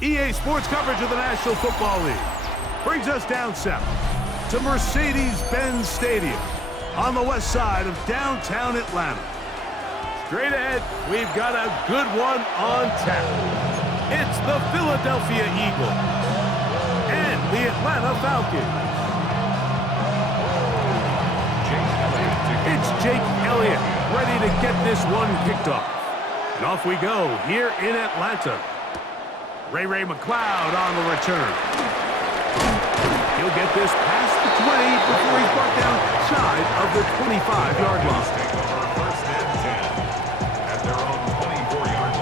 EA Sports coverage of the National Football League brings us down south to Mercedes-Benz Stadium on the west side of downtown Atlanta. Straight ahead, we've got a good one on tap. It's the Philadelphia Eagles and the Atlanta Falcons. It's Jake Elliott ready to get this one kicked off. And off we go here in Atlanta. Ray McLeod on the return. He'll get this past the 20 before he's brought down shy of the 25-yard line. First and 10 at their own 24-yard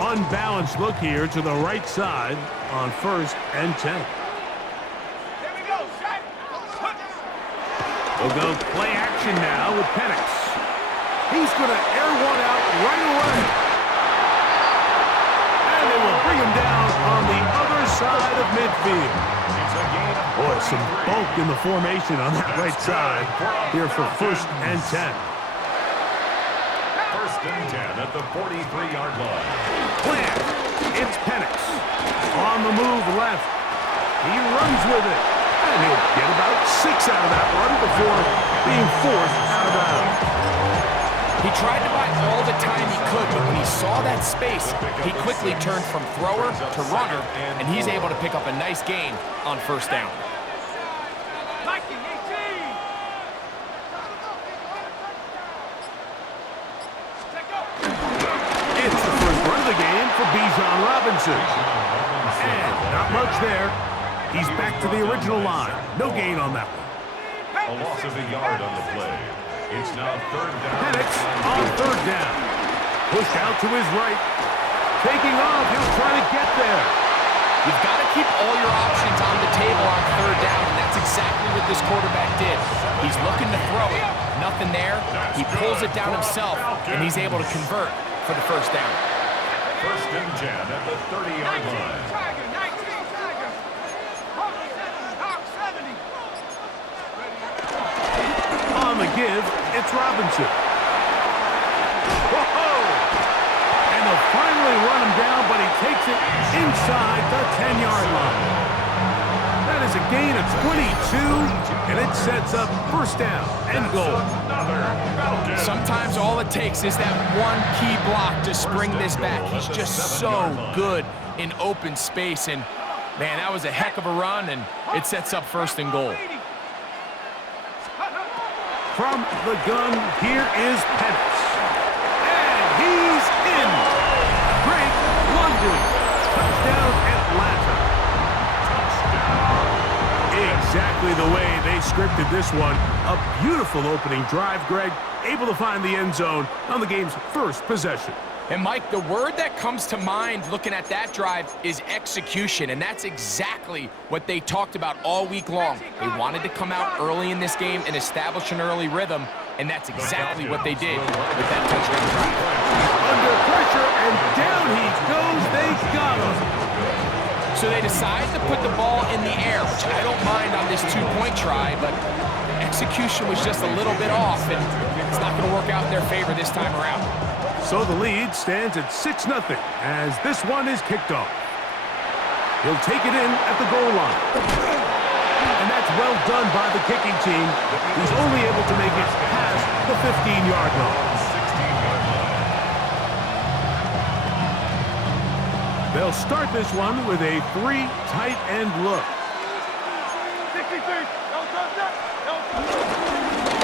line. Unbalanced look here to the right side on first and 10. There we go, Shaq. We'll go play action now with Penix. He's going to air one out right away. And they will bring him down on the other side of midfield. Boy, some bulk in the formation on that right side here for first and 10. First and 10 at the 43-yard line. Plant. It's Penix. On the move left. He runs with it. And he'll get about 6 out of that run before being forced out of bounds. He tried to buy all the time he could, but when he saw that space, he quickly turned from thrower to runner, and he's able to pick up a nice gain on first down. It's the first run of the game for Bijan Robinson. And not much there. He's back to the original line. No gain on that one. A loss of a yard on the play. It's now third down. Penix on third down. Pushed out to his right. Taking off. He'll try to get there. You've got to keep all your options on the table on third down, and that's exactly what this quarterback did. He's looking to throw it. Nothing there. He pulls it down himself, and he's able to convert for the first down. First and 10 at the 30-yard line. On the give, it's Robinson. Whoa! And they'll finally run him down, but he takes it inside the 10-yard line. That is a gain of 22, and it sets up first down and goal. Sometimes all it takes is that one key block to spring this back. He's just so good in open space, and man, that was a heck of a run, and it sets up first and goal. From the gun, here is Penix. And he's in. Drake London. Touchdown, Atlanta. Exactly the way they scripted this one. A beautiful opening drive, Greg. Able to find the end zone on the game's first possession. And, Mike, the word that comes to mind looking at that drive is execution, and that's exactly what they talked about all week long. They wanted to come out early in this game and establish an early rhythm, and that's exactly what they did with that touchdown drive. Under pressure, and down he goes. They got him. So they decide to put the ball in the air, which I don't mind on this two-point try, but execution was just a little bit off, and it's not going to work out in their favor this time around. So the lead stands at 6-0 as this one is kicked off. He'll take it in at the goal line. And that's well done by the kicking team, who's only able to make it past the 15-yard line. They'll start this one with a 3 tight end look.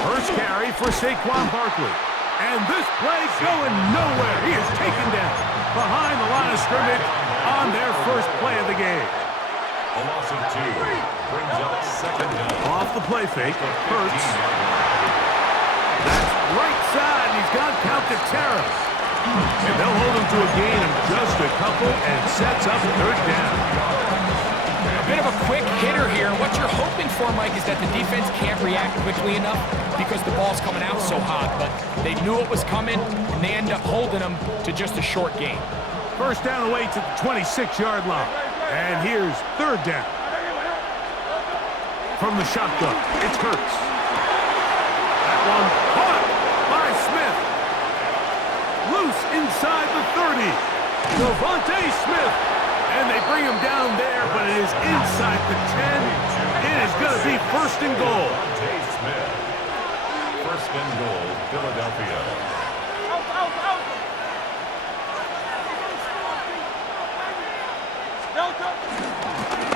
First carry for Saquon Barkley. And this play going nowhere. He is taken down behind the line of scrimmage on their first play of the game. A loss of 2 brings up second the play fake. Hurts. That's right side, and he's got count to Terra. And they'll hold him to a gain of just a couple and sets up third down. A bit of a quick hitter here. What you're hoping for, Mike, is that the defense can't react quickly enough because the ball's coming out so hot. But they knew it was coming, and they end up holding them to just a short gain. First down away to the 26-yard line. And here's third down. From the shotgun, it's Hurts. That one caught by Smith. Loose inside the 30. Devontae Smith. And they bring him down there, but it is inside the 10. It is going to be first and goal. Devontae Smith. First and goal, Philadelphia.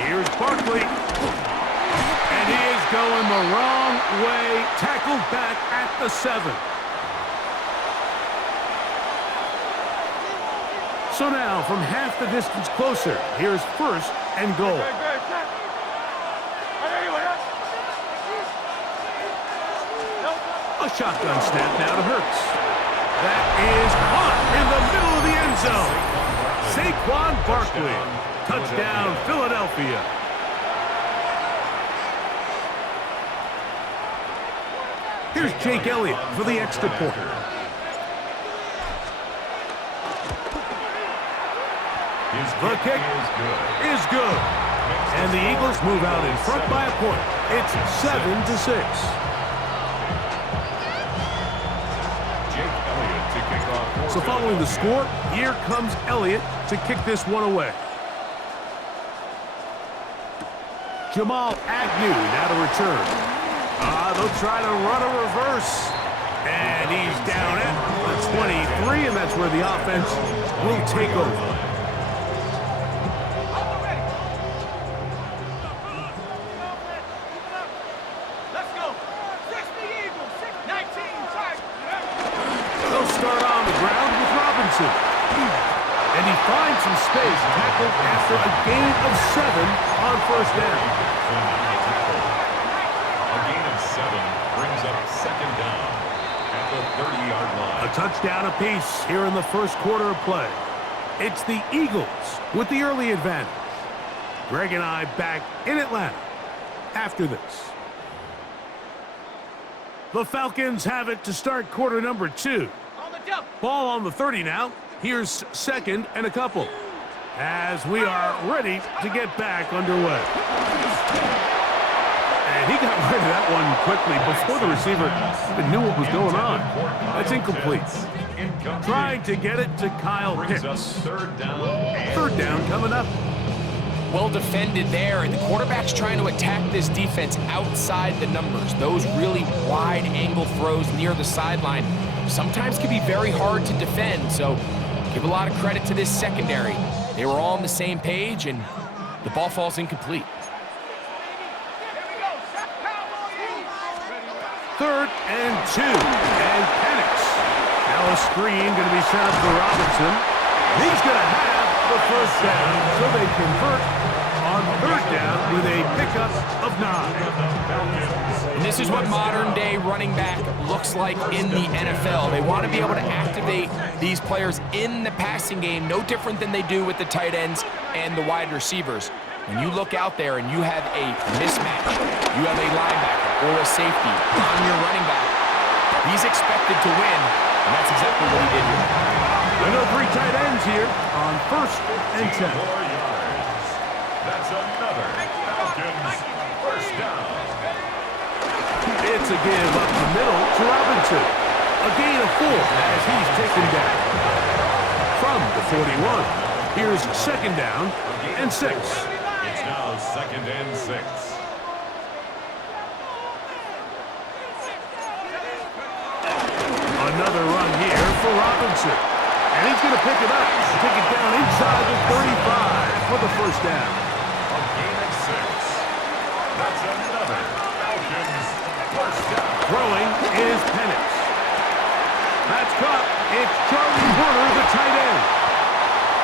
Here's Barkley. And he is going the wrong way. Tackled back at the 7. So now, from half the distance closer, here's first and goal. A shotgun snap now to Hurts. That is caught in the middle of the end zone. Saquon Barkley. Touchdown, Philadelphia. Here's Jake Elliott for the extra point. The kick is good. And the Eagles move out in front by a point. It's 7-6. So following the score, here comes Elliott to kick this one away. Jamal Agnew now to return. They'll try to run a reverse. And he's down at the 23, and that's where the offense will take over. And he finds some space, tackled after a gain of 7 on first down. A gain of 7 brings up second down at the 30-yard line. A touchdown apiece here in the first quarter of play. It's the Eagles with the early advantage. Greg and I back in Atlanta after this. The Falcons have it to start quarter number 2. Ball on the 30 now. Here's second and a couple as we are ready to get back underway. And he got rid of that one quickly before the receiver even knew what was going on. That's incomplete. Trying to get it to Kyle Pitts. Third down coming up. Well defended there, and the quarterback's trying to attack this defense outside the numbers. Those really wide angle throws near the sideline sometimes can be very hard to defend, so give a lot of credit to this secondary. They were all on the same page, and the ball falls incomplete. Third and 2, and Penix. Now a screen going to be set up for Robinson. He's going to have the first down, so they convert on third down with a pickup of 9. And this is what modern-day running back looks like in the NFL. They want to be able to activate these players in the passing game, no different than they do with the tight ends and the wide receivers. When you look out there and you have a mismatch, you have a linebacker or a safety on your running back, he's expected to win, and that's exactly what he did here. No 3 tight ends here on first and 10. That's another Falcons first down. It's a give up the middle to Robinson. A gain of 4 as he's taken down. From the 41, here's second down and 6. It's now second and 6. Another run here for Robinson. And he's going to pick it up. Take it down inside the 35 for the first down. A gain of 6. That's another Falcons first down. Throwing is Penix. That's caught. It's Charlie Warner, the tight end.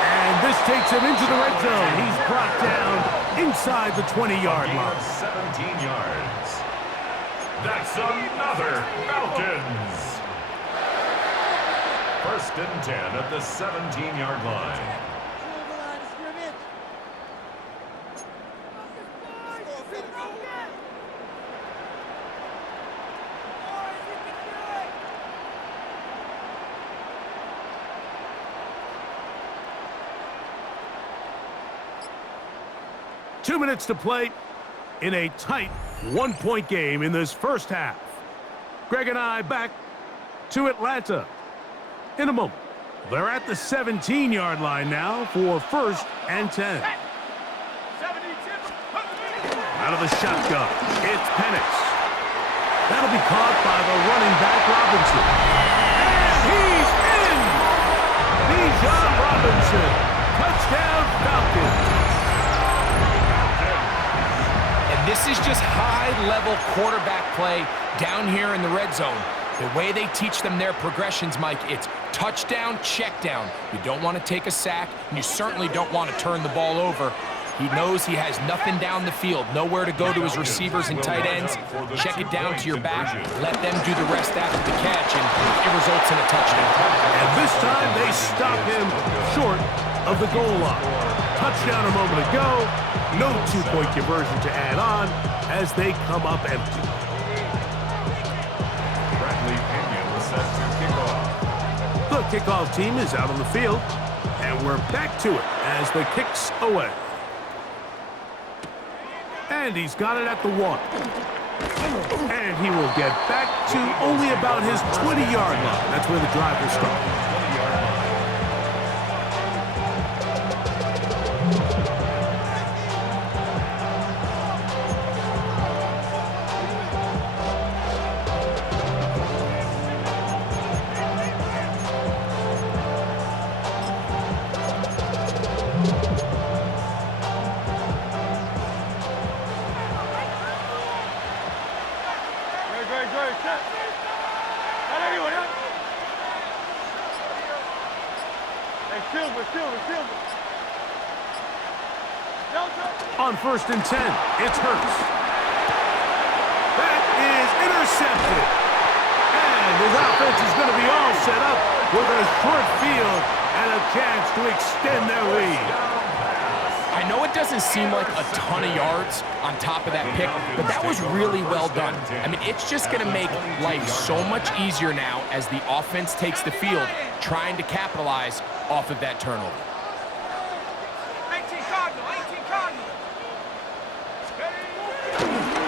And this takes him into the red zone. He's brought down inside the 20-yard line. 17 yards. That's another Falcons. 1st and 10 at the 17-yard line. Two minutes to play in a tight one-point game in this first half. Greg and I back to Atlanta in a moment. They're at the 17-yard line now for 1st and 10. Out of the shotgun, it's Penix. That'll be caught by the running back Robinson. And he's in! Bijan Robinson. Touchdown Falcons. This is just high-level quarterback play down here in the red zone. The way they teach them their progressions, Mike, it's touchdown, check down. You don't want to take a sack, and you certainly don't want to turn the ball over. He knows he has nothing down the field, nowhere to go to his receivers and tight ends. Check it down to your back, let them do the rest after the catch, and it results in a touchdown. And this time they stop him short of the goal line. Touchdown a moment ago. No two-point conversion to add on as they come up empty. Bradley Pinion set to kickoff. The kickoff team is out on the field, and we're back to it as the kick's away. And he's got it at the 1. And he will get back to only about his 20-yard line. That's where the drive will start. On 1st and 10, it's Hurts. That is intercepted. And his offense is going to be all set up with a short field and a chance to extend their lead. I know it doesn't seem like a ton of yards on top of that pick, but that was really well done. I mean, it's just going to make life so much easier now as the offense takes the field, trying to capitalize off of that turnover.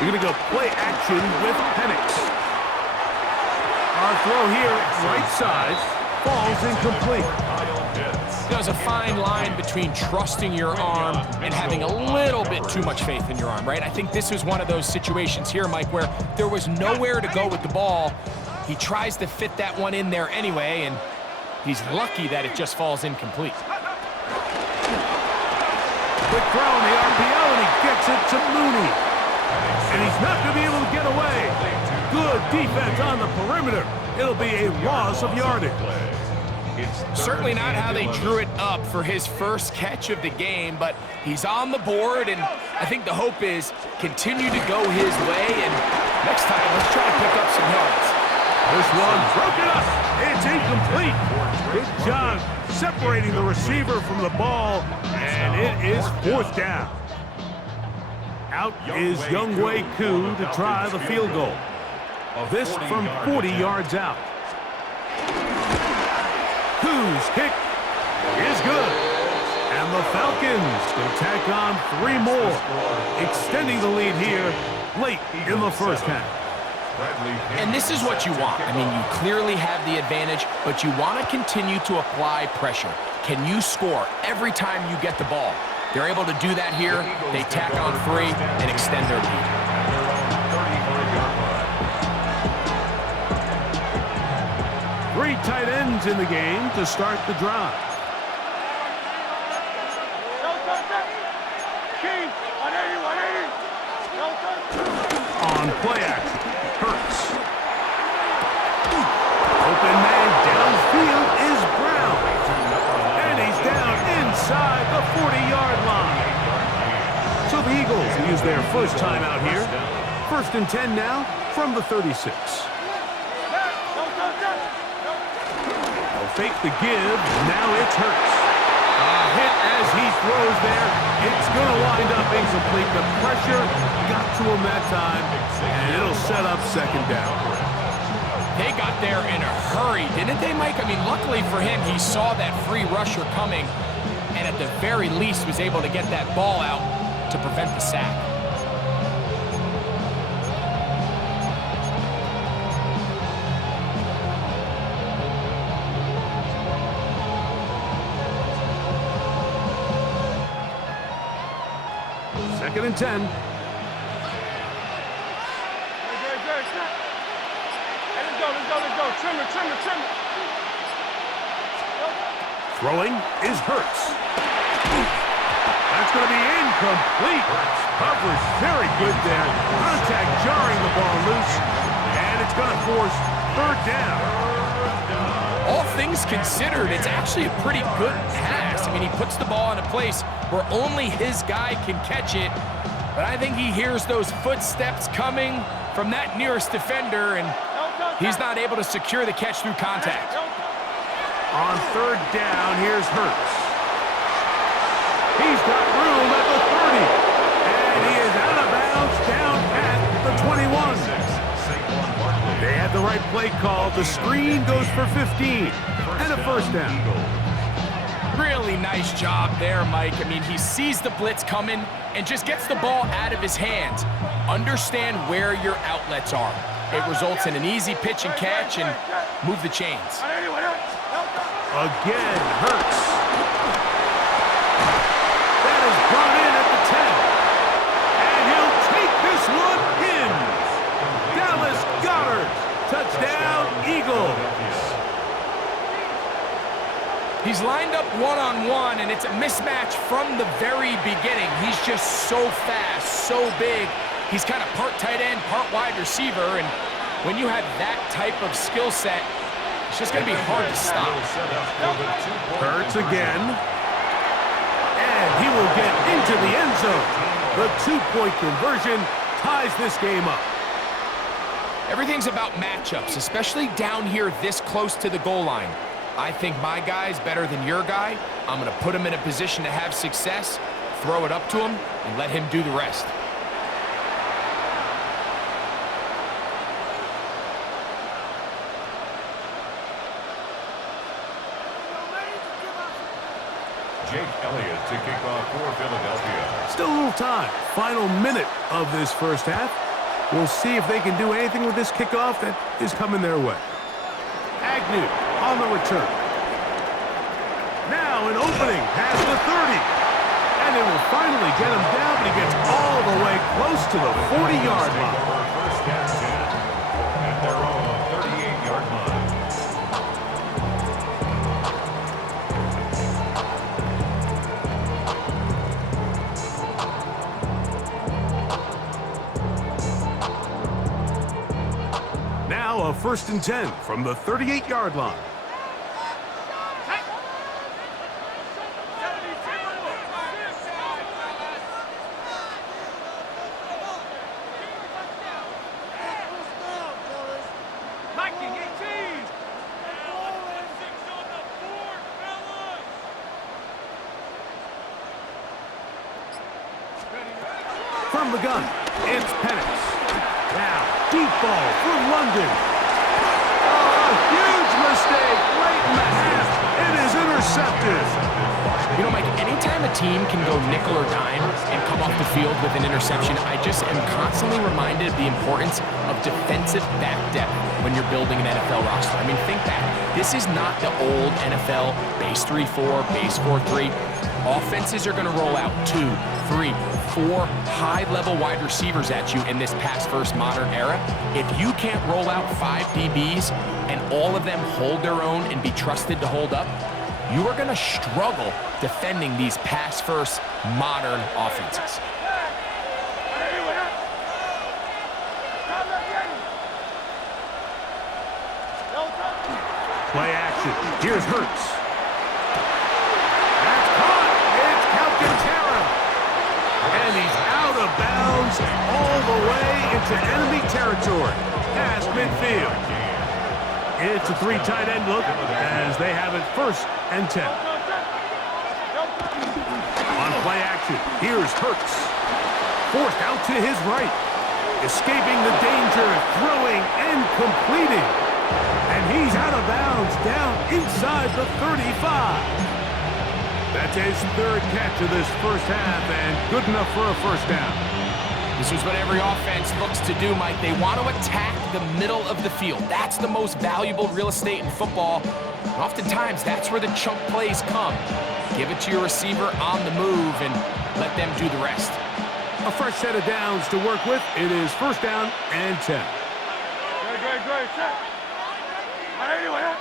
You're going to go play action with Penix. Our throw here, right side, falls incomplete. There's a fine line between trusting your arm and having a little bit too much faith in your arm, right? I think this was one of those situations here, Mike, where there was nowhere to go with the ball. He tries to fit that one in there anyway, and he's lucky that it just falls incomplete. Quick throw on the RPO, and he gets it to Mooney. And he's not going to be able to get away. Good defense on the perimeter. It'll be a loss of yardage. Certainly not how they drew it up for his first catch of the game, but he's on the board, and I think the hope is continue to go his way, and next time, let's try to pick up some yards. This one broken up. It's incomplete. Good job separating the receiver from the ball, and it is 4th down. Out is Younghoe Koo to try the field goal. This from 40 yards out. Koo's kick is good. And the Falcons will tack on 3 more, extending the lead here late in the first half. And this is what you want. I mean, you clearly have the advantage, but you want to continue to apply pressure. Can you score every time you get the ball? They're able to do that here. They tack on 3 and extend their lead. Three tight ends in the game to start the drive. On play action, Hurts. Open man downfield is Brown. And he's down inside the 40-yard line. So the Eagles use their first time out here. First and 10 now from the 36. They'll fake the give. Now it's Hurts. A hit as he throws there. It's going to wind up incomplete. The pressure got to him that time, and it'll set up second down. They got there in a hurry, didn't they, Mike? I mean, luckily for him, he saw that free rusher coming, and at the very least was able to get that ball out to prevent the sack. Second and 10. Let's go. Trimmer. Throwing is Hurts. That's going to be incomplete. Coverage very good there. Contact jarring the ball loose. And it's going to force third down. All things considered, it's actually a pretty good pass. I mean, he puts the ball in a place where only his guy can catch it. But I think he hears those footsteps coming from that nearest defender, and he's not able to secure the catch through contact. On third down, here's Hurts. He's got room at the 30. And he is out of bounds down at the 21. They had the right play call. The screen goes for 15. And a first down. Really nice job there, Mike. I mean, he sees the blitz coming and just gets the ball out of his hands. Understand where your outlets are. It results in an easy pitch and catch and move the chains. Again, Hurts. That is brought in at the 10. And he'll take this one in. Dallas Goedert. Touchdown, Eagles. He's lined up one-on-one, and it's a mismatch from the very beginning. He's just so fast, so big. He's kind of part tight end, part wide receiver, and when you have that type of skill set, it's just going to be hard to stop. Hurts again. And he will get into the end zone. The two-point conversion ties this game up. Everything's about matchups, especially down here this close to the goal line. I think my guy's better than your guy. I'm going to put him in a position to have success, throw it up to him, and let him do the rest. Jake Elliott to kick off for Philadelphia. Still a little time. Final minute of this first half. We'll see if they can do anything with this kickoff that is coming their way. Agnew on the return. Now an opening past the 30. And it will finally get him down, but he gets all the way close to the 40-yard line. First down 10 at their own 38-yard line. Now a first and 10 from the 38-yard line. From the gun, it's Penix. Now, deep ball for London. Oh, a huge mistake late in the half. It is intercepted. You know, Mike, anytime a team can go nickel or dime and come off the field with an interception, I just am constantly reminded of the importance of defensive back depth when you're building an NFL roster. I mean, think back. This is not the old NFL base 3-4, base 4-3. Offenses are going to roll out 2, 3, 4 high-level wide receivers at you in this pass-first modern era. If you can't roll out 5 DBs and all of them hold their own and be trusted to hold up, you are going to struggle defending these pass-first modern offenses. Play action. Here's Hurts. That's caught. It's Alcantara. And he's out of bounds all the way into into enemy territory, past midfield. It's a three tight end look as they have it 1st and 10. On play action, here's Hurts. Forced out to his right. Escaping the danger, throwing and completing. And he's out of bounds, down inside the 35. That's his 3rd catch of this first half, and good enough for a first down. This is what every offense looks to do, Mike. They want to attack the middle of the field. That's the most valuable real estate in football. And oftentimes, that's where the chunk plays come. Give it to your receiver on the move and let them do the rest. A fresh set of downs to work with. It is 1st down and 10. Great. Check. Anyway.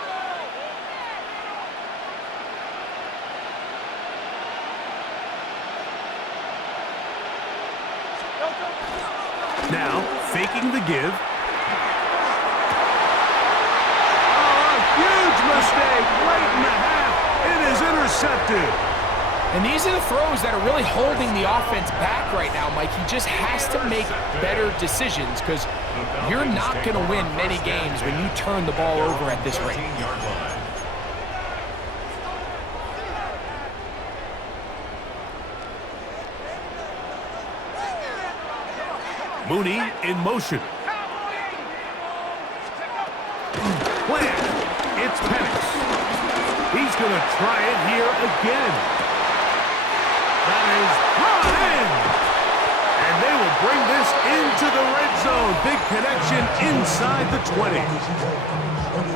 Now, faking the give. Oh, a huge mistake late in the half. It is intercepted. And these are the throws that are really holding the offense back right now, Mike. He just has to make better decisions because you're not going to win many games when you turn the ball over at this rate. Mooney in motion. Plan. It's Penix. He's going to try it here again. That is brought in. And they will bring this into the red zone. Big connection inside the 20.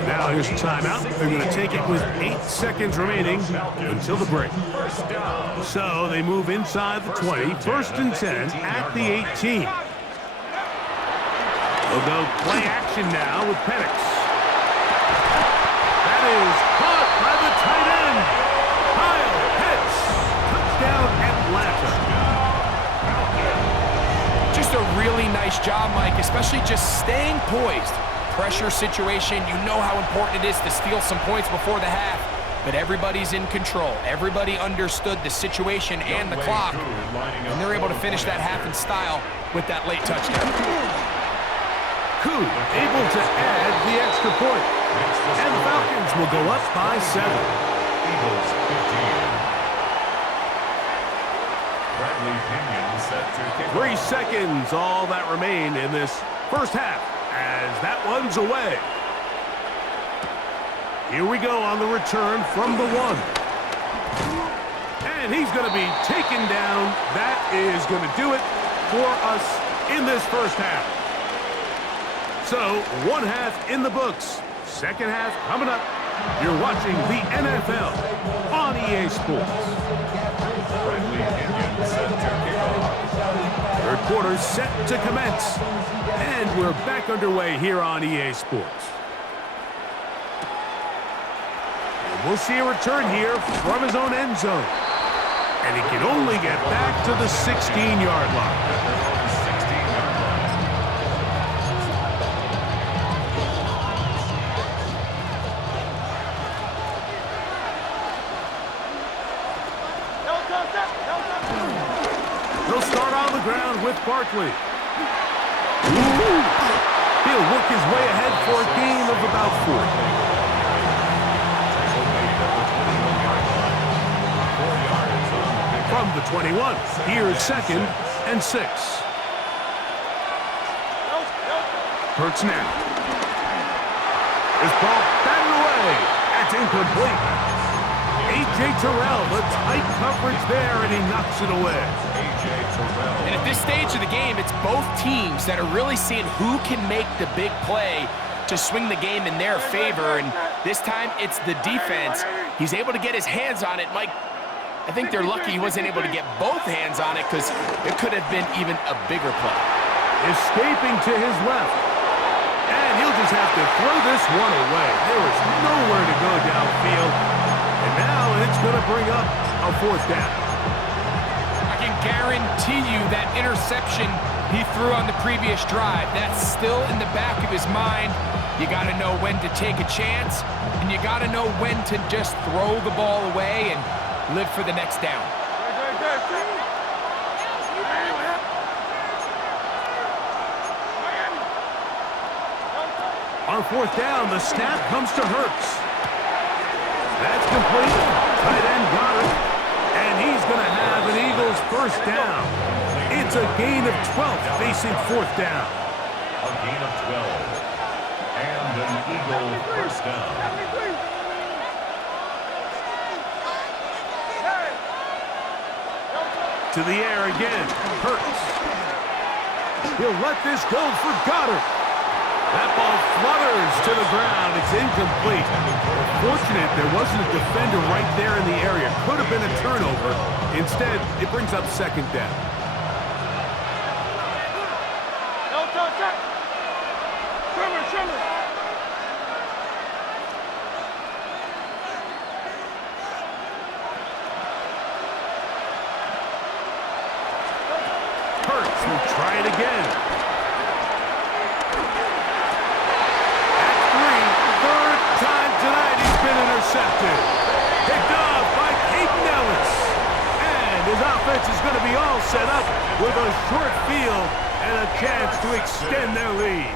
Now here's a timeout. They're going to take it with 8 seconds remaining until the break. So they move inside the 20. 1st and 10 at the 18. They'll go play action now with Penix. That is caught by the tight end. Kyle Pitts. Touchdown Atlanta. Just a really nice job, Mike, especially just staying poised. Pressure situation, you know how important it is to steal some points before the half, but everybody's in control. Everybody understood the situation and the clock, and they're able to finish that half in style with that late touchdown. Koo able to add the extra point. And the Falcons will go up by 7. Eagles 15. Bradley Pinion set to kick 3 seconds, all that remain in this first half as that one's away. Here we go on the return from the 1. And he's going to be taken down. That is going to do it for us in this first half. So, 1 half in the books. 2nd half coming up. You're watching the NFL on EA Sports. Bradley Pinion set to kick off. 3rd quarter set to commence. And we're back underway here on EA Sports. And we'll see a return here from his own end zone. And he can only get back to the 16-yard line. He'll start on the ground with Barkley. He'll work his way ahead for a gain of about 4. From the 21, here's 2nd and 6. Hurts now. This ball batted away. That's incomplete. A.J. Terrell, the tight coverage there, and he knocks it away. And at this stage of the game, it's both teams that are really seeing who can make the big play to swing the game in their favor. And this time, it's the defense. He's able to get his hands on it. Mike, I think they're lucky he wasn't able to get both hands on it because it could have been even a bigger play. Escaping to his left. And he'll just have to throw this one away. There is nowhere to go downfield. And now it's going to bring up a 4th down. I can guarantee you that interception he threw on the previous drive, that's still in the back of his mind. You got to know when to take a chance, and you got to know when to just throw the ball away and live for the next down. On fourth down, the snap comes to Hurts. That's complete. Tight end got it. And he's going to have an Eagles first down. It's a gain of 12 facing fourth down. A gain of 12. And an Eagle first down. To the air again. Hurts. He'll let this go for Goddard. That ball flutters to the ground. It's incomplete. Fortunate there wasn't a defender right there in the area. Could have been a turnover. Instead, it brings up second down. Hurts will try it again. Intercepted. Picked off by Caden Ellis. And his offense is going to be all set up with a short field and a chance to extend their lead.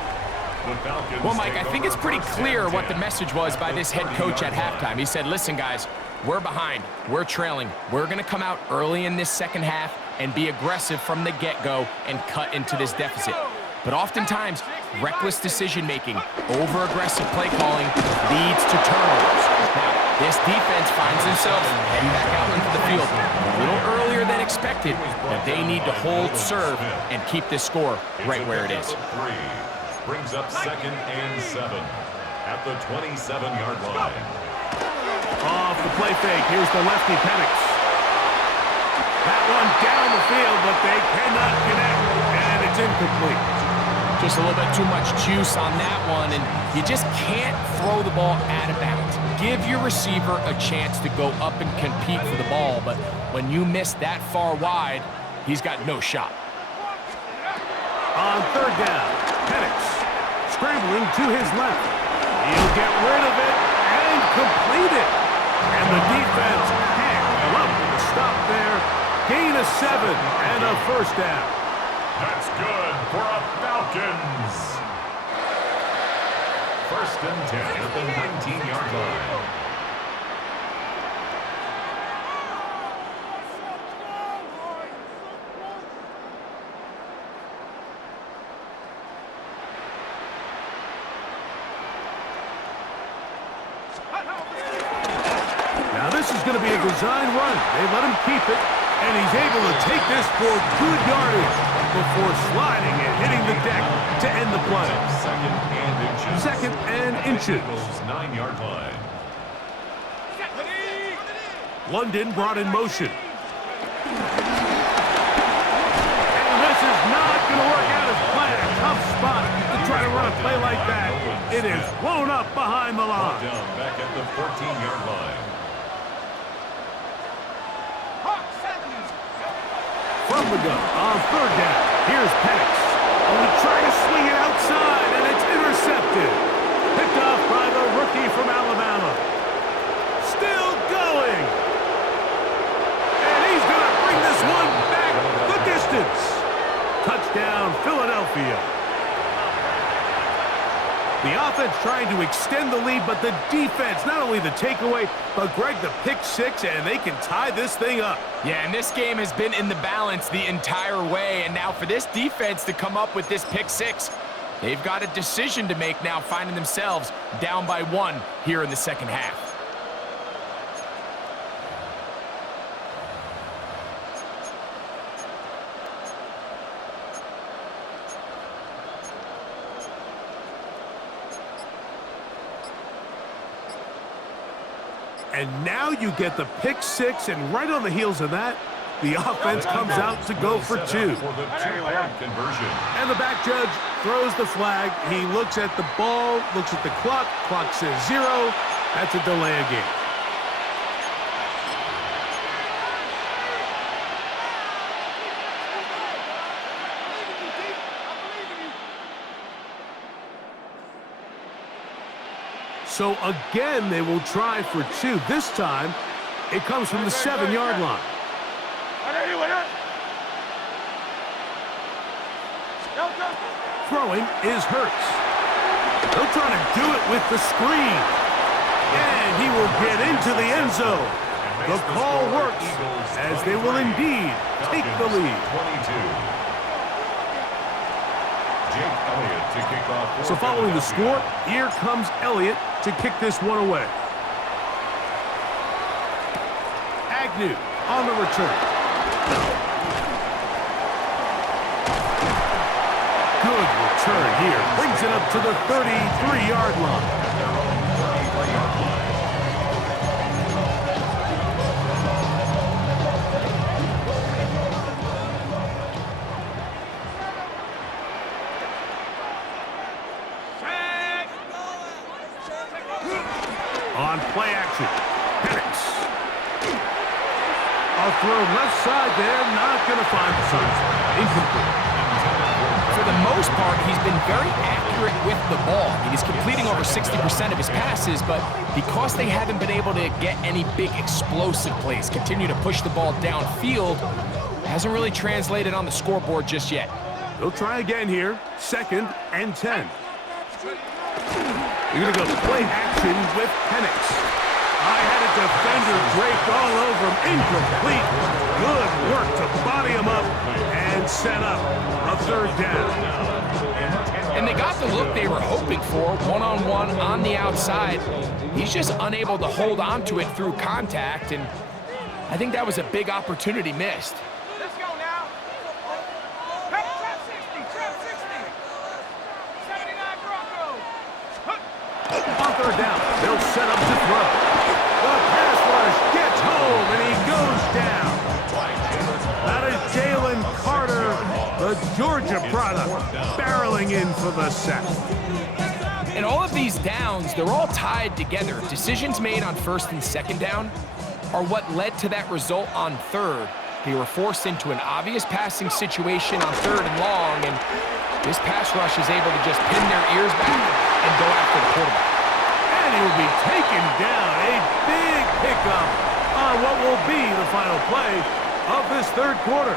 Well, Mike, I think it's pretty clear what the message was by this head coach at halftime. He said, listen, guys, we're behind. We're trailing. We're going to come out early in this second half and be aggressive from the get-go and cut into this deficit. But oftentimes, reckless decision-making, over-aggressive play calling leads to turnovers. Now, this defense finds themselves heading back out into the field a little earlier than expected, but they need to hold serve and keep this score right where it is. Brings up second and 7 at the 27-yard line. Off the play fake, here's the lefty Penix. That one down the field, but they cannot connect, and it's incomplete. Just a little bit too much juice on that one, and you just can't throw the ball out of bounds. Give your receiver a chance to go up and compete for the ball, but when you miss that far wide, he's got no shot. On third down, Penix scrambling to his left. He'll get rid of it and complete it. And the defense can't love the stop there. Gain of 7 and a first down. That's good for a Falcons. First and 10 at the 19-yard line. Now this is going to be a design run. They let him keep it, and he's able to take this for good yardage before sliding and hitting the deck to end the play. Second and inches. 9-yard line. London brought in motion. And this is not going to work out as planned. A tough spot to try to run a play like that. It is blown up behind the line. Down back at the 14-yard line. From the gun on third down. Here's Penix. Only trying to swing it outside, and it's intercepted. Picked off by the rookie from Alabama. Still going. And he's going to bring this one back the distance. Touchdown, Philadelphia. The offense trying to extend the lead, but the defense, not only the takeaway, but Greg, the pick six, and they can tie this thing up. Yeah, and this game has been in the balance the entire way, and now for this defense to come up with this pick six, they've got a decision to make now, finding themselves down by 1 here in the second half. And now you get the pick six, and right on the heels of that, the offense comes out to go for 2. Conversion. And the back judge throws the flag. He looks at the ball, looks at the clock. Clock says 0. That's a delay of game. So again, they will try for 2. This time, it comes from the 7-yard line. Throwing is Hurts. They'll try to do it with the screen. And he will get into the end zone. The call works as they will indeed take the lead. 22. So following the score, here comes Elliott to kick this one away. Agnew on the return. Good return here. Brings it up to the 33-yard line. On play action, Penix. A throw left side there, not going to find the signs. Incomplete. For the most part, he's been very accurate with the ball. I mean, he's completing over 60% of his passes, but because they haven't been able to get any big explosive plays, continue to push the ball downfield, hasn't really translated on the scoreboard just yet. They'll try again here, 2nd and 10. You're going to go play action with Penix. I had a defender draped all over him. Incomplete. Good work to body him up and set up a 3rd down. And they got the look they were hoping for, one-on-one on the outside. He's just unable to hold on to it through contact, and I think that was a big opportunity missed. Let's go now. Trap 60, trap 60. 79 Broncos. On 3rd down, they'll set up to throw. The pass rush gets home, and he goes down. That is Jalen Carter, the Georgia product, barreling in for the sack. And all of these downs, they're all tied together. Decisions made on 1st and 2nd down are what led to that result on 3rd. They were forced into an obvious passing situation on 3rd and long, and this pass rush is able to just pin their ears back and go after the quarterback. And he will be taken down. A big pickup on what will be the final play of this 3rd quarter.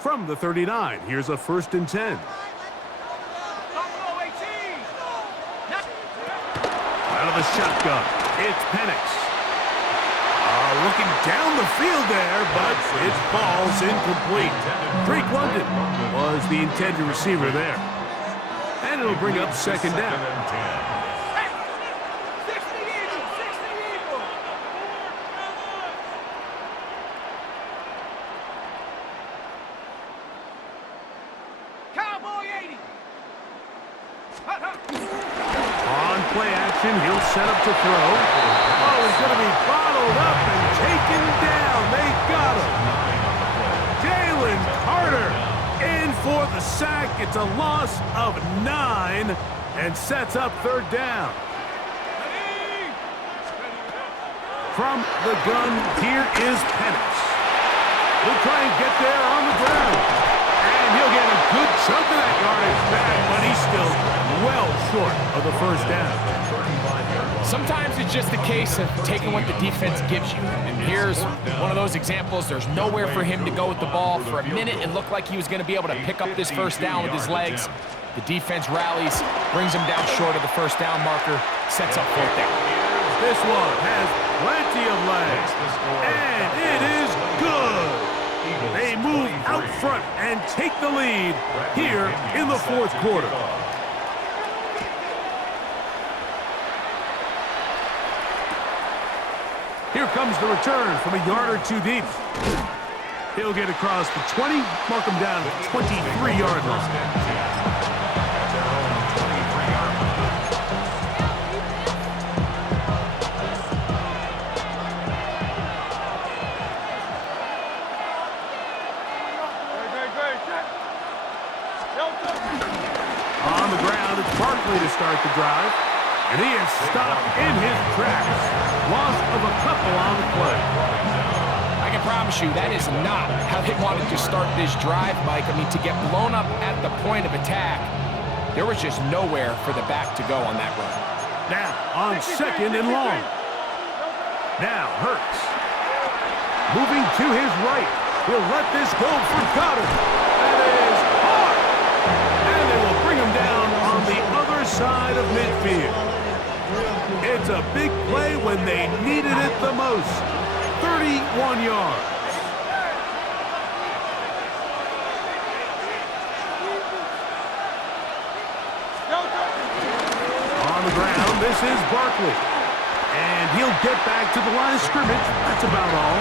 From the 39, here's a 1st and 10. Out of the shotgun, it's Penix. Looking down the field there, but it falls incomplete. Drake London was the intended receiver there. And it'll bring up 2nd down. On play action, he'll set up to throw. Oh, he's going to be bottled up and taken down. They got him. Jalen Carter in for the sack. It's a loss of 9 and sets up 3rd down. From the gun, here is Penix. He'll try and get there on the ground. And he'll get a good chunk of that yardage back, but he's still well short of the 1st down. Sometimes it's just a case of taking what the defense gives you. And here's one of those examples. There's nowhere for him to go with the ball. For a minute, it looked like he was going to be able to pick up this 1st down with his legs. The defense rallies, brings him down short of the 1st down marker, sets up 4th down. This one has plenty of legs, and it is good. They move out front and take the lead here in the 4th quarter. Here comes the return from a yard or 2 deep. He'll get across the 20, mark him down at the 23-yard line. On the ground, it's Barkley to start the drive. And he is stopped in his tracks. Loss of a couple on the play. I can promise you that is not how they wanted to start this drive, Mike. I mean, to get blown up at the point of attack, There was just nowhere for the back to go on that run. Now on 2nd and long. Now Hurts. Moving to his right. He'll let this go for Goddard. That is hard. And they will bring him down on the other side of midfield. It's a big play when they needed it the most. 31 yards. On the ground, this is Barkley. And he'll get back to the line of scrimmage. That's about all.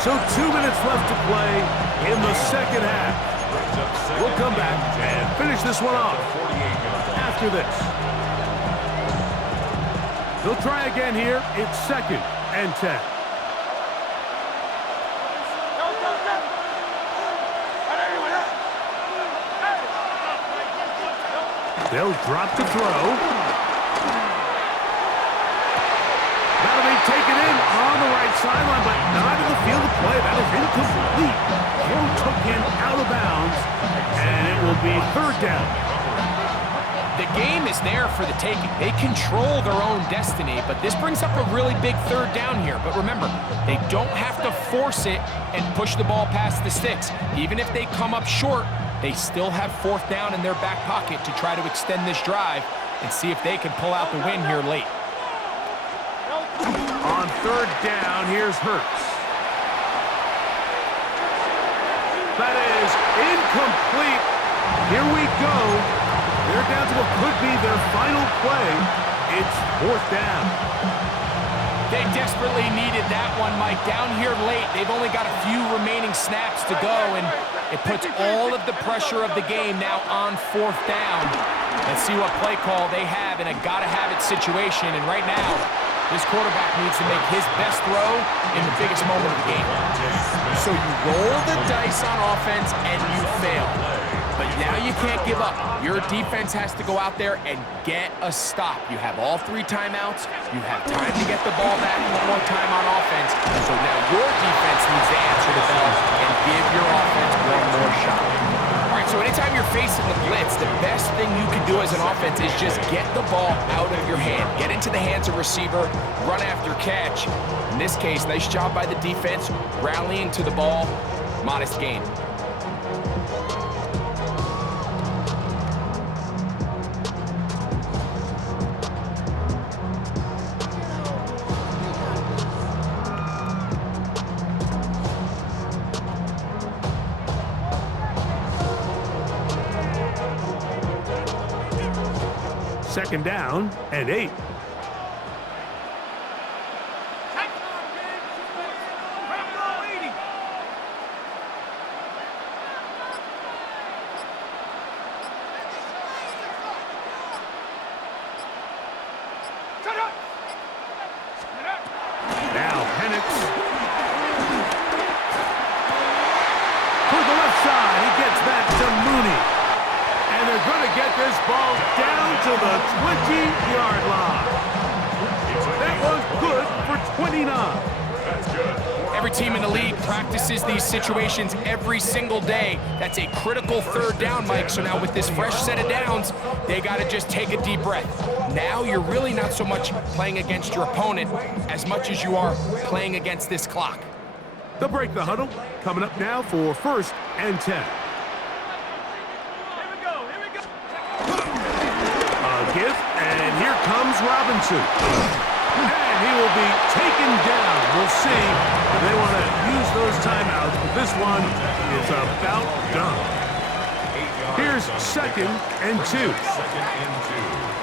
So 2 minutes left to play in the second half. We'll come back and finish this one off after this. They'll try again here. It's 2nd and 10. They'll drop to throw. That'll be taken in on the right sideline, but not in the field of play. That is incomplete. Throw took him out of bounds, and it will be 3rd down. The game is there for the taking. They control their own destiny, but this brings up a really big 3rd down here. But remember, they don't have to force it and push the ball past the sticks. Even if they come up short, they still have 4th down in their back pocket to try to extend this drive and see if they can pull out the win here late. On 3rd down, here's Hurts. That is incomplete. Here we go. They're down to what could be their final play. It's 4th down. They desperately needed that one, Mike. Down here late, they've only got a few remaining snaps to go, and it puts all of the pressure of the game now on 4th down. Let's see what play call they have in a gotta-have-it situation, and right now, this quarterback needs to make his best throw in the biggest moment of the game. So you roll the dice on offense, and you fail. But now you can't give up. Your defense has to go out there and get a stop. You have all 3 timeouts. You have time to get the ball back one more time on offense. So now your defense needs to answer the bell and give your offense one more shot. All right, so anytime you're facing the blitz, the best thing you can do as an offense is just get the ball out of your hand. Get into the hands of receiver, run after catch. In this case, nice job by the defense, rallying to the ball. Modest gain. Second down and 8. Now Penix toward the left side. He gets that to Mooney. And they're going to get this ball down to the 20-yard line. That was good for 29. That's good. Every team in the league practices these situations every single day. That's a critical 3rd down, Mike. So now with this fresh set of downs, they got to just take a deep breath. Now you're really not so much playing against your opponent as much as you are playing against this clock. They'll break the huddle. Coming up now for 1st and 10. Give, and here comes Robinson. And he will be taken down. We'll see if they want to use those timeouts, but this one is about done. Here's 2nd and 2. 2nd and 2.